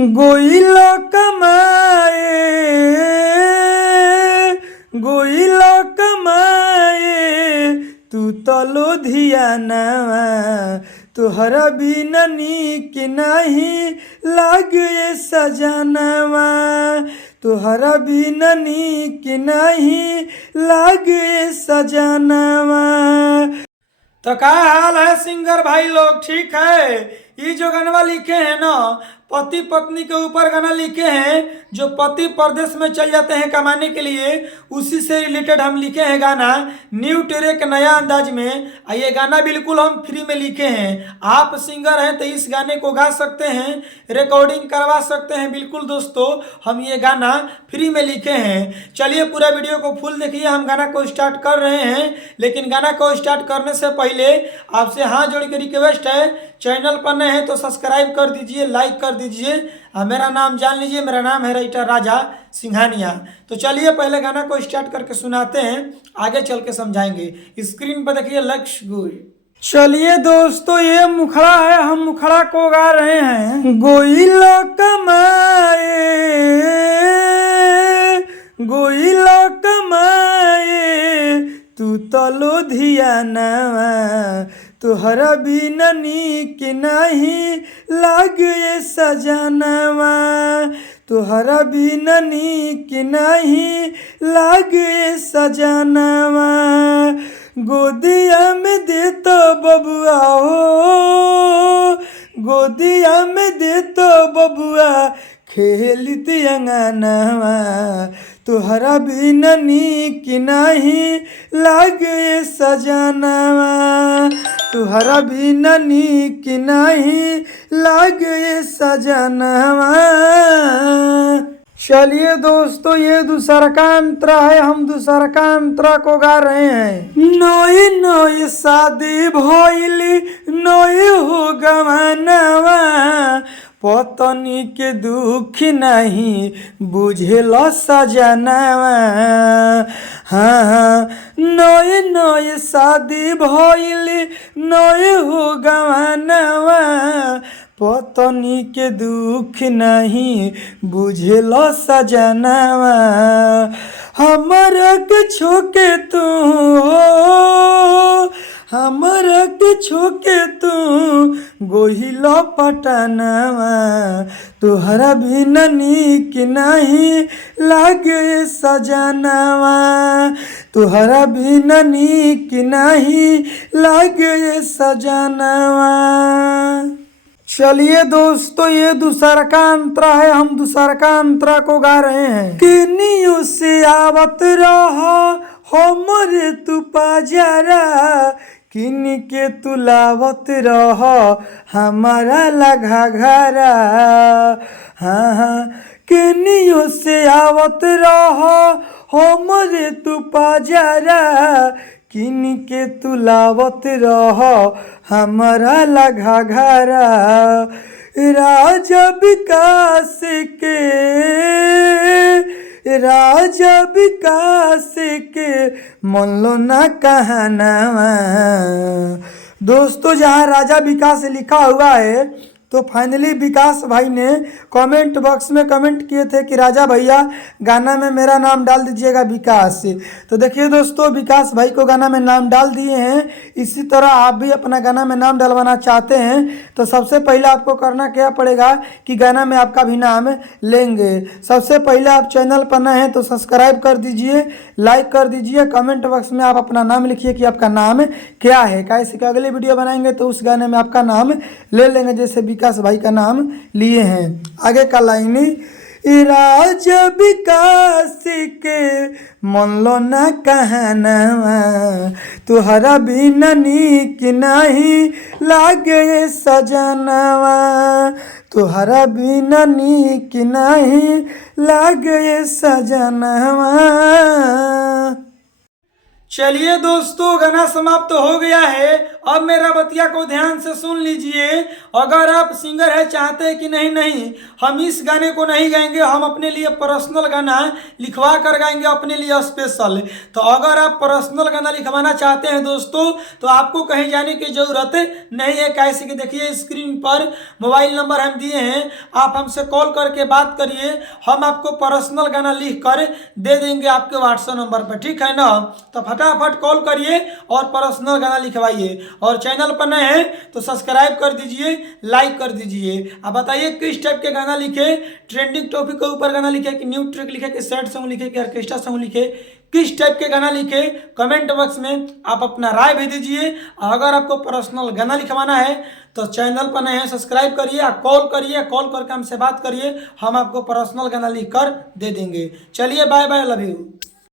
गोइल कमाए गोइल कमाए तू तो लुधियानवा तोहरा बिना नीक नहीं लागे सजनवा तोहरा बिना नीक नहीं लागे सजनवा। तो क्या हाल है सिंगर भाई लोग, ठीक है? ये जो गाना लिखे हैं ना, पति पत्नी के ऊपर गाना लिखे हैं। जो पति परदेश में चल जाते हैं कमाने के लिए, उसी से रिलेटेड हम लिखे हैं गाना न्यू ट्रैक नया अंदाज में। ये गाना बिल्कुल हम फ्री में लिखे हैं। आप सिंगर हैं तो इस गाने को गा सकते हैं, रिकॉर्डिंग करवा सकते हैं। बिल्कुल दोस्तों, हम ये गाना फ्री में लिखे हैं। चलिए पूरा वीडियो को फुल देखिए। हम गाना को स्टार्ट कर रहे हैं, लेकिन गाना को स्टार्ट करने से पहले आपसे हाथ जोड़ के रिक्वेस्ट है, चैनल पर नए हैं तो सब्सक्राइब कर दीजिए, लाइक कर दीजिए। मेरा नाम जान लीजिए, मेरा नाम है राइटर राजा सिंघानिया। तो चलिए पहले गाना को स्टार्ट करके सुनाते हैं, आगे चल के समझाएंगे। स्क्रीन पर देखिए लक्ष्य गुई। चलिए दोस्तों, ये मुखड़ा है, हम मुखड़ा को गा रहे हैं। गोइल कमाए गोइल कमाए तू तो लुधियानवा तोहरा बिना नीक नहीं लागे सजनवा तोहरा बिना नीक नहीं लागे सजनवा। गोदिया में दे तो बबुआ हो गोदिया में दे तो बबुआ खेलती अंगनवा तोहरा बिना नीक नहीं लागे सजनवा तोहरा बिना नीक नहीं लागे सजनवा। चलिए दोस्तों, ये दूसरा का अंतरा है, हम दूसरा का अंतरा को गा रहे हैं। नोई नोई शादी भइली नोई हो गवानवा पत्नी के दुख नहीं बुझेल सजनवा। हाँ नोई नोई शादी भइली नोई हो गवानवा पत्नी के दुख नहीं बुझेल सजनवा। हमरा के छोके तू हमरा के छोके तू गोहिल पटनवा तोहरा बिना नीक नहीं लागे सजनवा तोहरा बिना नीक नहीं लागे सजनवा। चलिए दोस्तों, ये दूसरा का अंतरा है, हम दूसरा का अंतरा को गा रहे हैं। किनियों से आवत रहा हमरे तू पाजरा किन के तू लावत रह हमारा लगा घरा। हाँ हाँ किनियों से आवत रहा हमरे तू पाजरा किन के तू लावत रह हमारा लगा घरा। राजा विकास के मन लो ना कहनावा। दोस्तों, जहाँ राजा विकास लिखा हुआ है तो फाइनली विकास भाई ने कमेंट बॉक्स में कमेंट किए थे कि राजा भैया गाना में मेरा नाम डाल दीजिएगा विकास। तो देखिए दोस्तों, विकास भाई को गाना में नाम डाल दिए हैं। इसी तरह आप भी अपना गाना में नाम डलवाना चाहते हैं तो सबसे पहले आपको करना क्या पड़ेगा कि गाना में आपका भी नाम लेंगे। सबसे पहले आप चैनल पर नए हैं तो सब्सक्राइब कर दीजिए, लाइक कर दीजिए, कमेंट बॉक्स में आप अपना नाम लिखिए कि आपका नाम क्या है। कैसे कि अगली वीडियो बनाएंगे तो उस गाने में आपका नाम ले लेंगे, जैसे विकास भाई का नाम लिए हैं। आगे का लाइन, राजा विकास के मन लो ना कहनावा तुहरा बिना नीक नहीं लागे सजनवा तुहरा बिना नीक नहीं लागे सजनवा। चलिए दोस्तों, गाना समाप्त हो गया है। अब मेरा बतिया को ध्यान से सुन लीजिए। अगर आप सिंगर है, चाहते हैं कि नहीं नहीं हम इस गाने को नहीं गाएंगे, हम अपने लिए पर्सनल गाना लिखवा कर गाएंगे अपने लिए स्पेशल। तो अगर आप पर्सनल गाना लिखवाना चाहते हैं दोस्तों, तो आपको कहीं जाने की जरूरत नहीं है। कैसे कि देखिए स्क्रीन पर मोबाइल नंबर हम दिए हैं, आप हमसे कॉल करके बात करिए, हम आपको पर्सनल गाना लिख कर दे देंगे आपके व्हाट्सएप नंबर पर, ठीक है ना। तो फटाफट कॉल करिए और पर्सनल गाना लिखवाइए। और चैनल पर नए हैं तो सब्सक्राइब कर दीजिए, लाइक कर दीजिए। अब बताइए किस टाइप के गाना लिखे, ट्रेंडिंग टॉपिक के ऊपर गाना लिखे कि न्यू ट्रैक लिखे कि सैड सॉन्ग लिखे कि ऑर्केस्ट्रा सॉन्ग लिखे, किस टाइप के गाना लिखे कमेंट बॉक्स में आप अपना राय भेज दीजिए। अगर आपको पर्सनल गाना लिखवाना है तो चैनल पर नए हैं सब्सक्राइब करिए, कॉल करिए, कॉल करके हमसे बात करिए, हम आपको पर्सनल गाना लिख कर दे देंगे। चलिए बाय बाय, लव यू।